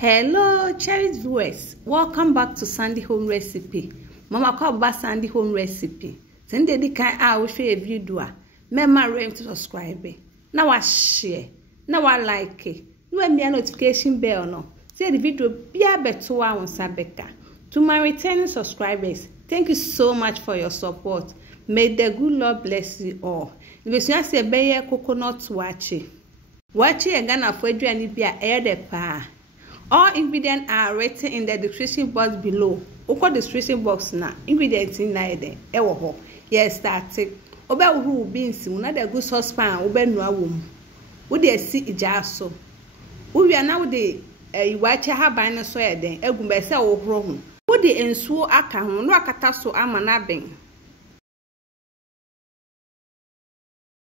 Hello, cherished viewers. Welcome back to Sandy Home Recipe. Mama called back Sandy Home Recipe. Send the kind I will share a video. Remember to subscribe. Now I share. Now I like it. No me a notification bell no. Say the video be a better on Sabeka. To my returning subscribers, thank you so much for your support. May the good Lord bless you all. If you say be coconut waakye. Waakye Ghana for aduane bia e de pa. All ingredients are written in the description box below. Oko description box na ingredients in na there. Ewo ho. Yes, start it. Obe uru beans mu na the good saucepan obe nua wom. Wo de si ija so. Wo wi na wo de waakye haban no so eden egumbe se wo horo ho. Wo de ensuo aka ho no akata so ama na ben.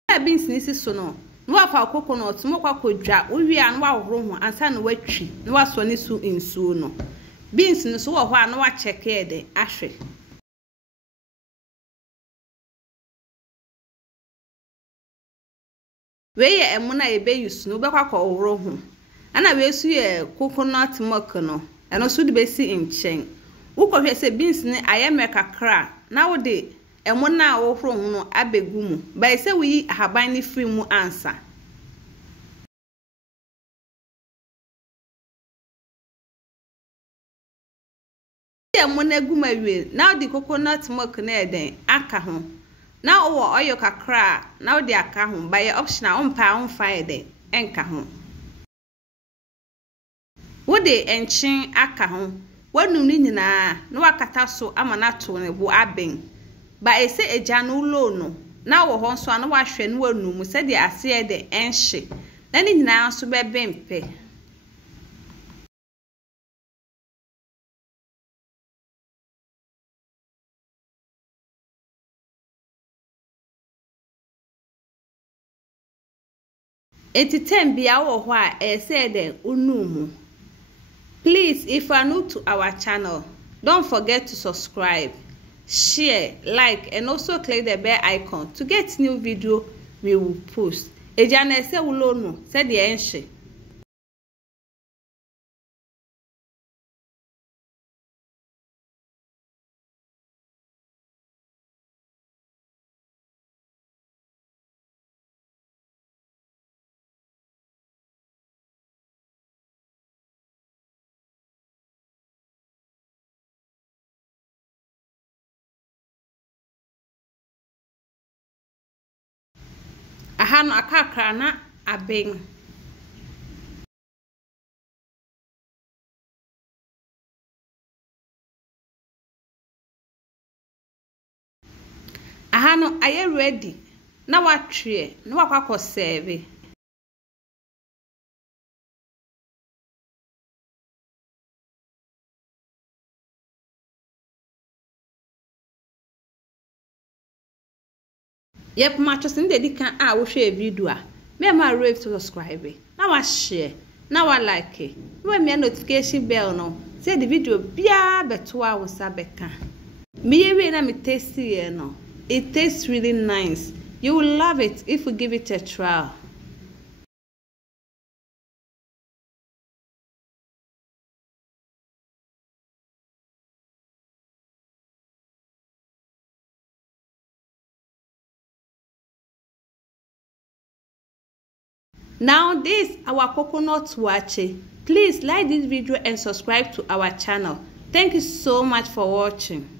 Na beans ni si so no. No afa coconut mo kwa kodwa owi an wa horo ho ansa na watwi na waso ne su ensuo no beans no so wo ho an wa check e de ahwe we ye emuna ebe use no be kwa horo ho ana we su ye coconut milk no eno so de be si nchen wo ko hwe se beans ne ayeme kakra na wo de emuna wo horo ho no abegu mu ba se wi haban ni free mu ansa emuna gu mawie na di coconut milk na eden aka ho na wo oil kakra na wo di aka ho ba ye optional on fa eden enka ho wo de enchin aka ho wanu ni nyina na wakata so ama na to ne bo aben ba ese eja no lo no na wo ho so na wahwe no wanu mu se de ase e de enhye na ni nyina so be bempe Etitem bia wo ho a ese de unumu. Please, if you are new to our channel, don't forget to subscribe, share, like, and also click the bell icon to get new video we will post. Ejana se ulo no, se de enhye. Ahano akakra na aben ahano aye ready na watwe na wakwakọ serve yep matches in the can wo share video a me ma rave to subscribe na wa share na wa like we me notification bell no say the video bia beto a wo sabeka me ye na me taste here no it tastes really nice. You will love it if you give it a try. Now this our coconut waakye. Please like this video and subscribe to our channel. Thank you so much for watching.